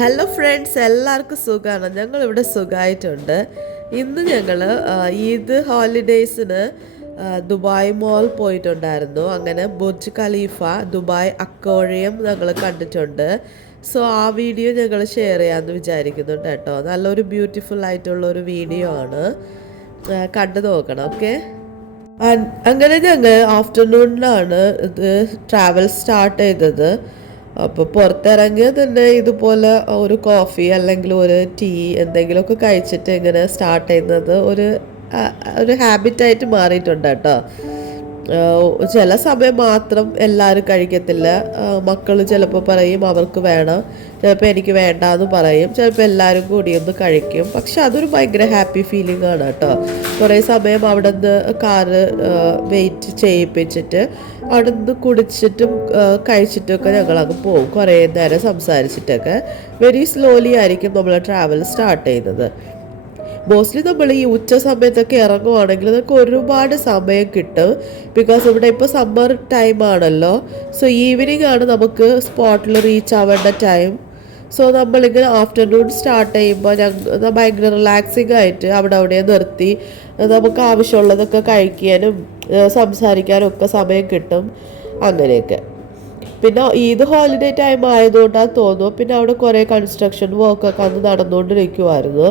Hello friends, എല്ലാവർക്കും സുഖമാണ്. ഞങ്ങളിവിടെ സുഖമായിട്ടുണ്ട്. ഇന്ന് ഞങ്ങൾ ഈദ് ഹോളിഡേയ്സിന് ദുബായ് മോൾ പോയിട്ടുണ്ടായിരുന്നു. അങ്ങനെ ബുർജ് ഖലീഫ, ദുബായ് അക്വേറിയം ഞങ്ങൾ കണ്ടിട്ടുണ്ട്. സോ ആ വീഡിയോ ഞങ്ങൾ ഷെയർ ചെയ്യാമെന്ന് വിചാരിക്കുന്നുണ്ട് കേട്ടോ. നല്ലൊരു ബ്യൂട്ടിഫുൾ ആയിട്ടുള്ളൊരു വീഡിയോ ആണ്, കണ്ടു നോക്കണം. ഓക്കെ, അങ്ങനെ ഞങ്ങൾ ആഫ്റ്റർനൂണിലാണ് ഇത് ട്രാവൽ സ്റ്റാർട്ട് ചെയ്തത്. അപ്പോൾ പുറത്തിറങ്ങിയ തന്നെ ഇതുപോലെ ഒരു കോഫി അല്ലെങ്കിൽ ഒരു ടീ എന്തെങ്കിലുമൊക്കെ കഴിച്ചിട്ട് ഇങ്ങനെ സ്റ്റാർട്ട് ചെയ്യുന്നത് ഒരു ഹാബിറ്റായിട്ട് മാറിയിട്ടുണ്ട് കേട്ടോ. ചില സമയം മാത്രം എല്ലാവരും കഴിക്കത്തില്ല. മക്കൾ ചിലപ്പോൾ പറയും അവർക്ക് വേണം, ചിലപ്പോൾ എനിക്ക് വേണ്ട എന്ന് പറയും, ചിലപ്പോൾ എല്ലാവരും കൂടി ഒന്ന് കഴിക്കും. പക്ഷെ അതൊരു ഭയങ്കര ഹാപ്പി ഫീലിംഗ് ആണ് കേട്ടോ. കുറേ സമയം അവിടെ നിന്ന് കാറ് വെയിറ്റ് ചെയ്യിപ്പിച്ചിട്ട് അവിടെ നിന്ന് കുടിച്ചിട്ടും കഴിച്ചിട്ടൊക്കെ ഞങ്ങളങ്ങ് പോകും. കുറേ നേരം സംസാരിച്ചിട്ടൊക്കെ വെരി സ്ലോലി ആയിരിക്കും നമ്മൾ ട്രാവൽ സ്റ്റാർട്ട് ചെയ്യുന്നത്. മോസ്റ്റ്ലി നമ്മൾ ഈ ഉച്ച സമയത്തൊക്കെ ഇറങ്ങുവാണെങ്കിൽ നമുക്ക് ഒരുപാട് സമയം കിട്ടും. ബിക്കോസ് ഇവിടെ ഇപ്പോൾ സമ്മർ ടൈം ആണല്ലോ. സോ ഈവനിങ് ആണ് നമുക്ക് സ്പോട്ടിൽ റീച്ച് ആവേണ്ട ടൈം. സോ നമ്മളിങ്ങനെ ആഫ്റ്റർനൂൺ സ്റ്റാർട്ട് ചെയ്യുമ്പോൾ ഭയങ്കര റിലാക്സിങ് ആയിട്ട് അവിടെ നിർത്തി നമുക്ക് ആവശ്യമുള്ളതൊക്കെ കഴിക്കാനും സംസാരിക്കാനും ഒക്കെ സമയം കിട്ടും. അങ്ങനെയൊക്കെ. പിന്നെ ഈദ് ഹോളിഡേ ടൈം ആയതുകൊണ്ടാണ് തോന്നുന്നു. പിന്നെ അവിടെ കുറേ കൺസ്ട്രക്ഷൻ വർക്കൊക്കെ അന്ന് നടന്നുകൊണ്ടിരിക്കുമായിരുന്നു.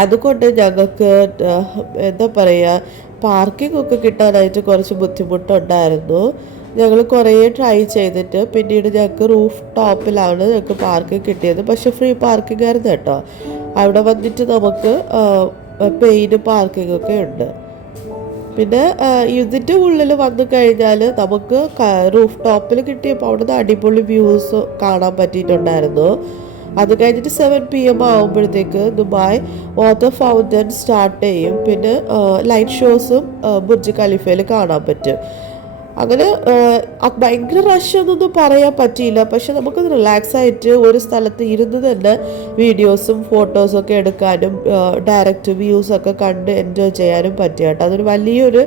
അതുകൊണ്ട് ഞങ്ങൾക്ക് എന്താ പറയുക, പാർക്കിംഗ് ഒക്കെ കിട്ടാനായിട്ട് കുറച്ച് ബുദ്ധിമുട്ടുണ്ടായിരുന്നു. ഞങ്ങൾ കുറേ ട്രൈ ചെയ്തിട്ട് പിന്നീട് ഞങ്ങൾക്ക് റൂഫ് ടോപ്പിലാണ് ഞങ്ങൾക്ക് പാർക്കിംഗ് കിട്ടിയത്. പക്ഷെ ഫ്രീ പാർക്കിംഗ് ആയിരുന്നു കേട്ടോ. അവിടെ വന്നിട്ട് നമുക്ക് പെയ്ഡ് പാർക്കിംഗ് ഒക്കെ ഉണ്ട്. പിന്നെ ഇതിൻ്റെ ഉള്ളിൽ വന്നു കഴിഞ്ഞാൽ നമുക്ക് റൂഫ് ടോപ്പിൽ കിട്ടിയപ്പോൾ അവിടെ നിന്ന് അടിപൊളി വ്യൂസ് കാണാൻ പറ്റിയിട്ടുണ്ടായിരുന്നു. അത് കഴിഞ്ഞിട്ട് 7 PM ആകുമ്പോഴത്തേക്ക് ദുബായ് വാട്ടർ ഫൗണ്ടൻ സ്റ്റാർട്ട് ചെയ്യും. പിന്നെ ലൈറ്റ് ഷോസും ബുർജ് ഖലീഫയിൽ കാണാൻ പറ്റും. അങ്ങനെ ഭയങ്കര റഷ് ഒന്നും പറയാൻ പറ്റിയില്ല. പക്ഷെ നമുക്കത് റിലാക്സ് ആയിട്ട് ഒരു സ്ഥലത്ത് ഇരുന്ന് തന്നെ വീഡിയോസും ഫോട്ടോസും ഒക്കെ എടുക്കാനും ഡയറക്റ്റ് വ്യൂസൊക്കെ കണ്ട് എൻജോയ് ചെയ്യാനും പറ്റിയ കേട്ടോ. അതൊരു വലിയൊരു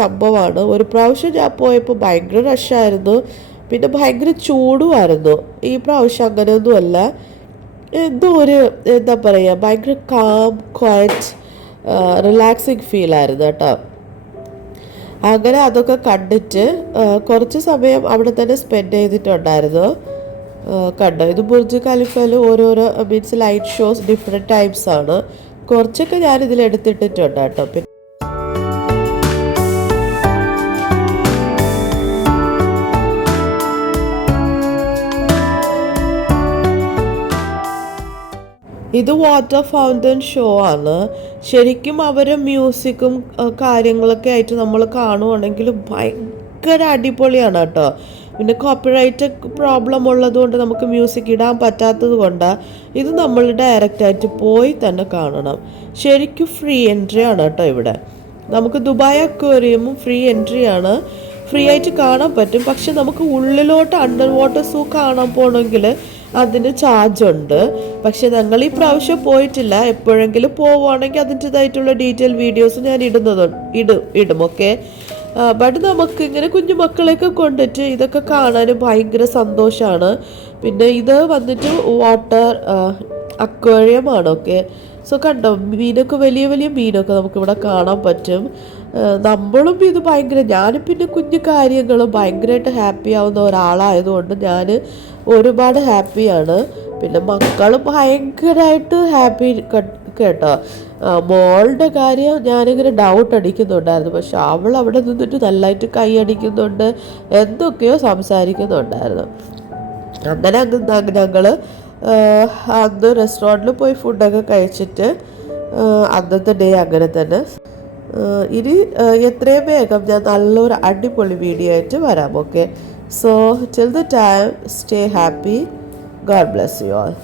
സംഭവമാണ്. ഒരു പ്രാവശ്യം ഞാൻ പോയപ്പോൾ ഭയങ്കര റഷായിരുന്നു, പിന്നെ ഭയങ്കര ചൂടുമായിരുന്നു. ഈ പ്രാവശ്യം അങ്ങനെയൊന്നുമല്ല. എന്തോ ഒരു എന്താ പറയുക, ഭയങ്കര കാം ക്വയറ്റ് റിലാക്സിങ് ഫീലായിരുന്നു കേട്ടോ. അങ്ങനെ അതൊക്കെ കണ്ടിട്ട് കുറച്ച് സമയം അവിടെ തന്നെ സ്പെൻഡ് ചെയ്തിട്ടുണ്ടായിരുന്നു. കണ്ടോ, ഇത് ബുർജ് ഖലീഫയിൽ ഓരോരോ means light shows different types ആണ്. കുറച്ചൊക്കെ ഞാനിതിൽ എടുത്തിട്ടിട്ടുണ്ട് കേട്ടോ. പിന്നെ ഇത് വാട്ടർ ഫൗണ്ടൻ ഷോ ആണ്. ശരിക്കും അവർ മ്യൂസിക്കും കാര്യങ്ങളൊക്കെ ആയിട്ട് നമ്മൾ കാണുവാണെങ്കിൽ ഭയങ്കര അടിപൊളിയാണ് കേട്ടോ. പിന്നെ കോപ്പിറൈറ്റ് പ്രോബ്ലം ഉള്ളതുകൊണ്ട് നമുക്ക് മ്യൂസിക് ഇടാൻ പറ്റാത്തത് കൊണ്ടാണ് ഇത് നമ്മൾ ഡയറക്റ്റായിട്ട് പോയി തന്നെ കാണണം. ശരിക്കും ഫ്രീ എൻട്രി ആണ് കേട്ടോ. ഇവിടെ നമുക്ക് ദുബായ് അക്വേറിയമും ഫ്രീ എൻട്രി ആണ്, ഫ്രീ ആയിട്ട് കാണാൻ പറ്റും. പക്ഷെ നമുക്ക് ഉള്ളിലോട്ട് അണ്ടർ വാട്ടർ സൂ കാണാൻ പോകണമെങ്കിൽ അതിന് ചാർജ് ഉണ്ട്. പക്ഷെ ഞങ്ങൾ ഈ പ്രാവശ്യം പോയിട്ടില്ല. എപ്പോഴെങ്കിലും പോവുകയാണെങ്കിൽ അതിൻ്റെതായിട്ടുള്ള ഡീറ്റെയിൽ വീഡിയോസ് ഞാൻ ഇടും. ഓക്കെ, ബട്ട് നമുക്ക് ഇങ്ങനെ കുഞ്ഞു മക്കളെയൊക്കെ കൊണ്ടിട്ട് ഇതൊക്കെ കാണാൻ ഭയങ്കര സന്തോഷമാണ്. പിന്നെ ഇത് വന്നിട്ട് വാട്ടർ അക്വേറിയം ആണ്. ഓക്കെ, സോ കണ്ടോ, മീനൊക്കെ വലിയ വലിയ മീനൊക്കെ നമുക്കിവിടെ കാണാൻ പറ്റും. നമ്മളും ഇത് ഭയങ്കര, ഞാനും പിന്നെ കുഞ്ഞു കാര്യങ്ങൾ ഭയങ്കരമായിട്ട് ഹാപ്പി ആവുന്ന ഒരാളായതുകൊണ്ട് ഞാൻ ഒരുപാട് ഹാപ്പിയാണ്. പിന്നെ മക്കളും ഭയങ്കരമായിട്ട് ഹാപ്പി കേട്ടോ. മോളുടെ കാര്യം ഞാനിങ്ങനെ ഡൗട്ട് അടിക്കുന്നുണ്ടായിരുന്നു. പക്ഷെ അവൾ അവിടെ നിന്നിട്ട് നല്ലതായിട്ട് കൈ അടിക്കുന്നുണ്ട്, എന്തൊക്കെയോ സംസാരിക്കുന്നുണ്ടായിരുന്നു. അങ്ങനെ ഞങ്ങൾ അന്ന് റെസ്റ്റോറൻറ്റിൽ പോയി ഫുഡൊക്കെ കഴിച്ചിട്ട് അന്നത്തെ ഡേ അങ്ങനെ തന്നെ. ഇനി എത്രയും വേഗം ഞാൻ നല്ലൊരു അടിപൊളി വീഡിയോ ആയിട്ട് വരാം. Okay, so till the time, stay happy. God bless you all.